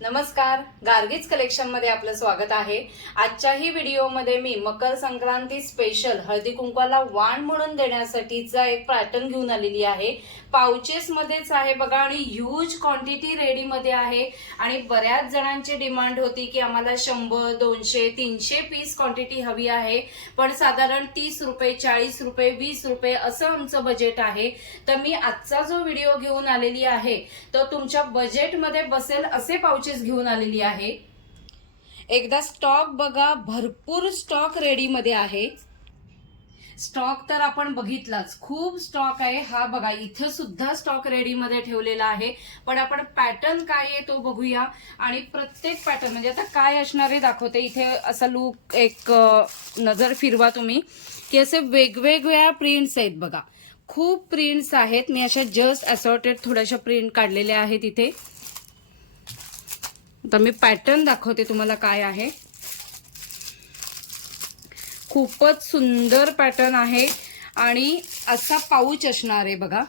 नमस्कार. गार्गीज कलेक्शनमध्ये आपलं स्वागत आहे. आजच्याही व्हिडिओमध्ये मी मकर संक्रांती स्पेशल हळदी कुंकवाला वाण म्हणून देण्यासाठीचा एक पॅटर्न घेऊन आलेली आहे. पाउचेस मध्येच आहे बघा आणि ह्यूज क्वांटिटी रेडी मध्ये आहे. आणि बऱ्याच जणांची डिमांड होती की आम्हाला शंभर दोनशे तीनशे पीस क्वांटिटी हवी आहे. पण साधारण तीस रुपये चाळीस रुपये वीस रुपये असं आमचं बजेट आहे. तर मी आजचा जो व्हिडिओ घेऊन आलेली आहे तो तुमच्या बजेटमध्ये बसेल असे पाउचेस घेऊन आलेली आहे. एकदा स्टॉक बघा भरपूर स्टॉक रेडीमध्ये आहे. स्टॉक तर आपण बघितलाच. खूप स्टॉक आहे. हा बघा इथं सुद्धा स्टॉक रेडीमध्ये ठेवलेला आहे. पण आपण पॅटर्न काय आहे तो बघूया. आणि प्रत्येक पॅटर्न म्हणजे आता काय असणार आहे दाखवते. इथे असा लुक एक नजर फिरवा तुम्ही की असे वेगवेगळ्या प्रिंट्स आहेत बघा. खूप प्रिंट्स आहेत. मी अशा जस्ट असॉर्टेड थोड्याशा प्रिंट काढलेल्या आहेत इथे. आता मी पॅटर्न दाखवते तुम्हाला काय आहे. खूपच सुंदर पॅटर्न आहे आणि असा पाऊच असणार आहे बघा.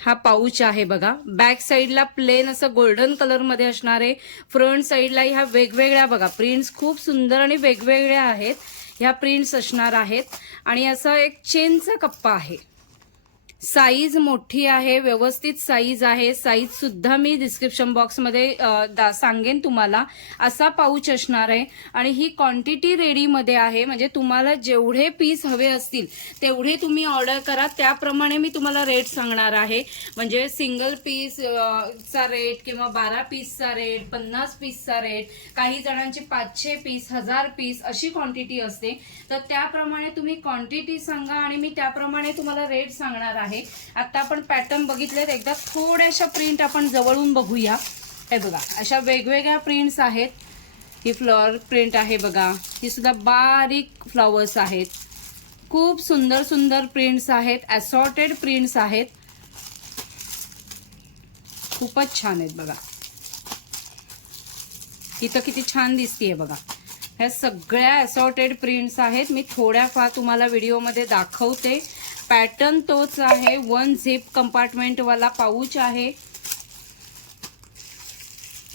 हा पाऊच आहे बघा. बॅक साईडला प्लेन असं गोल्डन कलरमध्ये असणार आहे. फ्रंट साईडला ह्या वेगवेगळ्या बघा. प्रिंट्स खूप सुंदर आणि वेगवेगळ्या आहेत. ह्या प्रिंट्स असणार आहेत. आणि असा एक चेनचा कप्पा आहे. साईज मोठी आहे व्यवस्थित साईज आहे. साईज सुद्धा मी डिस्क्रिप्शन बॉक्समध्ये दा- सांगेन तुम्हाला. असा पाऊच असणार आहे. आणि ही क्वांटिटी रेडीमध्ये आहे. म्हणजे तुम्हाला जेवढे पीस हवे असतील तेवढे तुम्ही ऑर्डर करा. त्याप्रमाणे मी तुम्हाला रेट सांगणार आहे. म्हणजे सिंगल पीस चा रेट किंवा बारा पीसचा रेट पन्नास पीसचा रेट काही जणांचे पाचशे पीस हजार पीस अशी क्वांटिटी असते. तर त्याप्रमाणे तुम्ही क्वांटिटी सांगा आणि मी त्याप्रमाणे तुम्हाला रेट सांगणार आहे. आता आपण पॅटर्न बघितलेत. एकदा थोड्याशा प्रिंट आपण जवळून बघूया. हे बघा अशा वेगवेगळ्या प्रिंट्स आहेत. ही फ्लॉवर प्रिंट आहे बघा. ही सुद्धा बारीक फ्लॉवर्स आहेत. खूप सुंदर सुंदर प्रिंट्स आहेत. असॉर्टेड प्रिंट्स आहेत. खूपच छान आहेत बघा. इथं किती छान दिसतीये बघा. ह्या सगळ्या असॉर्टेड प्रिंट्स आहेत. मी थोड्याफार तुम्हाला व्हिडिओमध्ये दाखवते. पॅटर्न तोच आहे. वन झिप कंपार्टमेंटवाला पाऊच आहे.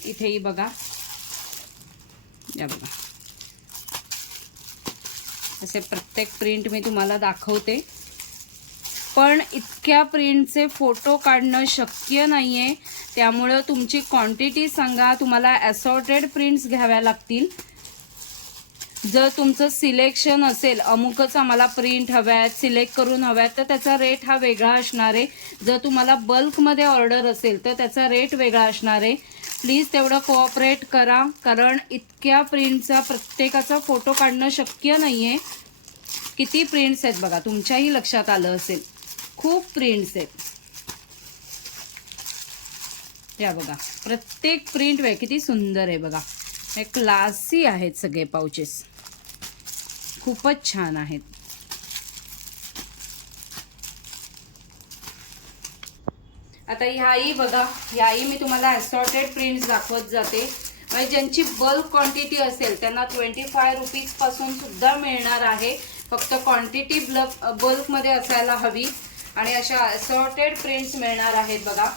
इथेही बघा. या बघा. असे प्रत्येक प्रिंट मी तुम्हाला दाखवते. पण इतक्या प्रिंटचे फोटो काढणं शक्य नाही आहे त्यामुळं तुमची क्वांटिटी सांगा. तुम्हाला असॉर्टेड प्रिंट्स घ्याव्या लागतील. जर तुमचं सिलेक्शन असेल अमुकच आम्हाला प्रिंट हव्यात सिलेक्ट करून हव्यात तर त्याचा रेट हा वेगळा असणार आहे. जर तुम्हाला बल्कमध्ये ऑर्डर असेल तर त्याचा रेट वेगळा असणार आहे. प्लीज तेवढं कोऑपरेट करा कारण इतक्या प्रिंटचा प्रत्येकाचा फोटो काढणं शक्य नाही आहे किती प्रिंट्स आहेत बघा तुमच्याही लक्षात आलं असेल. खूप प्रिंट्स आहेत. त्या बघा प्रत्येक प्रिंट वे किती सुंदर आहे बघा. हे क्लासी आहेत सगळे पाउचेस. खूपच छान आहेत. आता ह्याही बघा ह्याही मी तुम्हाला असॉर्टेड प्रिंट्स दाखवत जाते. म्हणजे ज्यांची बल्क क्वांटिटी असेल त्यांना ट्वेंटी फाय रुपीजपासून सुद्धा मिळणार आहे. फक्त क्वांटिटी बल्क बल्कमध्ये असायला हवी. आणि अशा असॉर्टेड प्रिंट्स मिळणार आहेत बघा.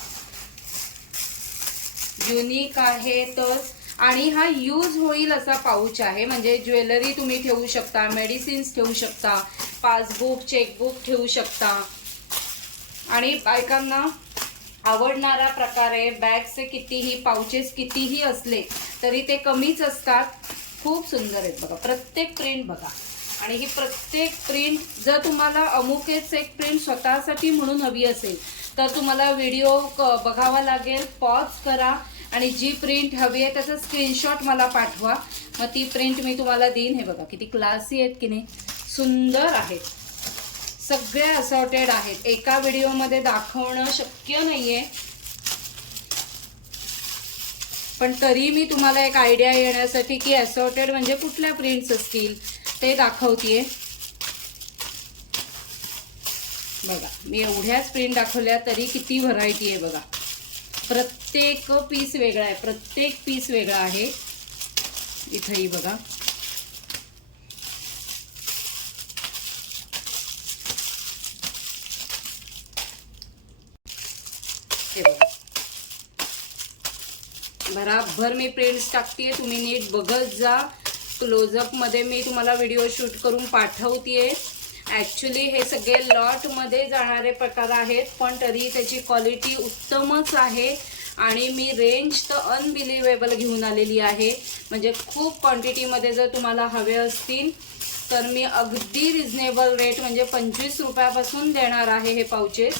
युनिक आहे तर आणि हा यूज होईल असा पाऊच आहे. म्हणजे ज्वेलरी तुम्ही ठेवू शकता मेडिसिन्स ठेवू शकता पासबुक चेकबुक ठेवू शकता. आणि बायकांना आवडणारा प्रकारे बॅगचे कितीही पाउचेस कितीही असले तरी ते कमीच असतात. खूप सुंदर आहेत बघा. प्रत्येक प्रिंट बघा. आणि ही प्रत्येक प्रिंट जर तुम्हाला अमुकेच एक प्रिंट स्वतःसाठी म्हणून हवी असेल तर तुम्हाला व्हिडिओ बघावा लागेल. पॉज करा. आणि जी प्रिंट हवी आहे त्याचा स्क्रीनशॉट मला पाठवा. मग ती प्रिंट मी तुम्हाला देईन. हे बघा किती क्लासी आहेत की नाही? सुंदर आहेत. सगळे असॉर्टेड आहेत. एका व्हिडिओमध्ये दाखवणं शक्य नाहीये. पण तरी मी तुम्हाला एक आयडिया येण्यासाठी की असॉर्टेड म्हणजे कुठल्या प्रिंट्स असतील ते दाखवतीये. बघा मी एवढ्याच प्रिंट दाखवल्या तरी किती व्हरायटी आहे बघा. प्रत्येक पीस वेगळा आहे. प्रत्येक पीस वेगळा आहे. इथंही बघा. भराभर मी प्रिंट्स टाकते तुम्ही नीट बघत जा. क्लोजअपमध्ये मी तुम्हाला व्हिडिओ शूट करून पाठवते ॲक्च्युली हे सगळे लॉटमध्ये जाणारे प्रकार आहेत पण तरी त्याची क्वालिटी उत्तमच आहे. आणि मी रेंज तर अनबिलिवेबल घेऊन आलेली आहे. म्हणजे खूप क्वांटिटीमध्ये जर तुम्हाला हवे असतील तर मी अगदी रिझनेबल रेट म्हणजे पंचवीस रुपयापासून देणार आहे हे पाउचेस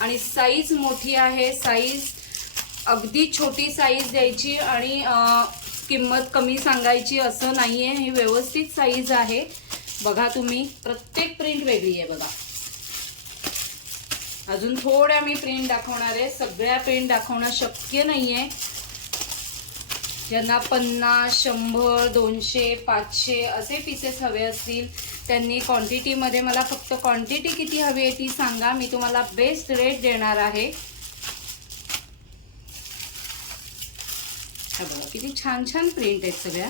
आणि साईज मोठी आहे. साईज अगदी छोटी साईज द्यायची आणि किंमत कमी सांगायची असं नाही आहे ही व्यवस्थित साईज आहे. बघा तुम्ही प्रत्येक प्रिंट वेगळी आहे बघा. अजून थोड्या मी प्रिंट दाखवणार आहे. सगळ्या प्रिंट दाखवणं शक्य नाही आहे ज्यांना पन्नास शंभर दोनशे पाचशे असे पीसेस हवे असतील त्यांनी क्वांटिटीमध्ये मला फक्त क्वांटिटी किती हवी आहे ती सांगा. मी तुम्हाला बेस्ट रेट देणार आहे. हा बघा किती छान छान प्रिंट आहेत सगळ्या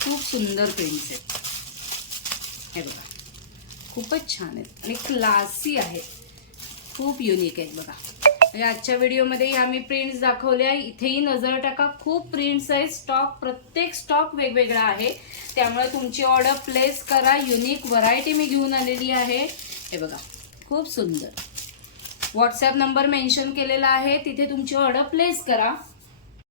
खूप सुंदर प्रिंट्स आहेत. हे बघा. खूपच छान आहेत आणि क्लासी आहेत. खूप युनिक आहेत बघा. म्हणजे आजच्या व्हिडिओमध्ये ह्या मी प्रिंट्स दाखवल्या इथेही नजर टाका. खूप प्रिंट्स आहेत. स्टॉक प्रत्येक स्टॉक वेगवेगळा आहे. त्यामुळे तुमची ऑर्डर प्लेस करा. युनिक व्हरायटी मी घेऊन आलेली आहे. हे बघा. खूप सुंदर. व्हॉट्सॲप नंबर मेन्शन केलेला आहे. तिथे तुमची ऑर्डर प्लेस करा.